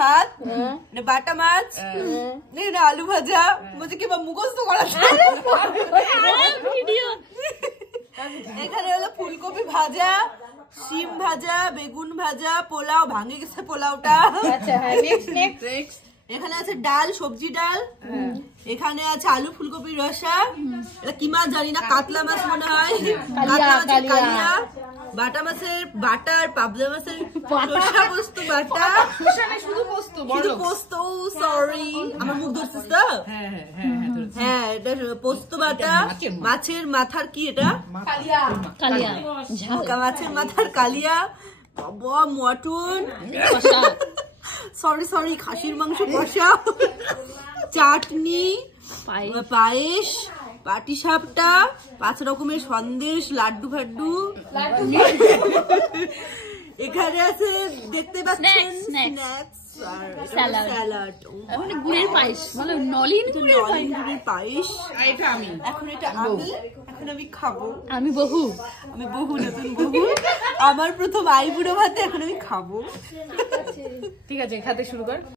ভাত বাটা মাছ আলু ভাজা বলছে কি মুখস্থ করা। এখানে হলো ফুলকপি ভাজা, শিম ভাজা, বেগুন ভাজা, পোলাও ভাঙে গেছে পোলাওটা। এখানে আছে ডাল, সবজি ডাল। এখানে আছে আলু ফুলকপির রসা। এটা কি মাছ জানি না, কাতলা মাছ মনে হয়। কালিয়া, বাটা মাছের বাটা আর পাবদা মাছের শসা পোস্ত বাটা। শুধু পোস্ত, সরি আমার মুখ ধরছিস তো। হ্যাঁ এটা পোস্ত বাটা, মাছের মাথার কি এটা, মাছের মাথার কালিয়া, মটন, সরি খাসির মাংস কষা, চাটনি, পায়েস, পাটিসাপটা, 5 রকমের সন্দেশ, লাড্ডু ফাড্ডু। এখানে আছে দেখতে পাচ্ছেন স্ন্যাক্স আর স্যালাড। গুড়ের পায়েস মানে নলিন গুড়ের পায়েস। এখন আমি খাবো। আমি বহু নতুন বহু, আমার প্রথম আইবুড়ো ভাতে এখন আমি খাবো। ঠিক আছে, খেতে শুরু কর।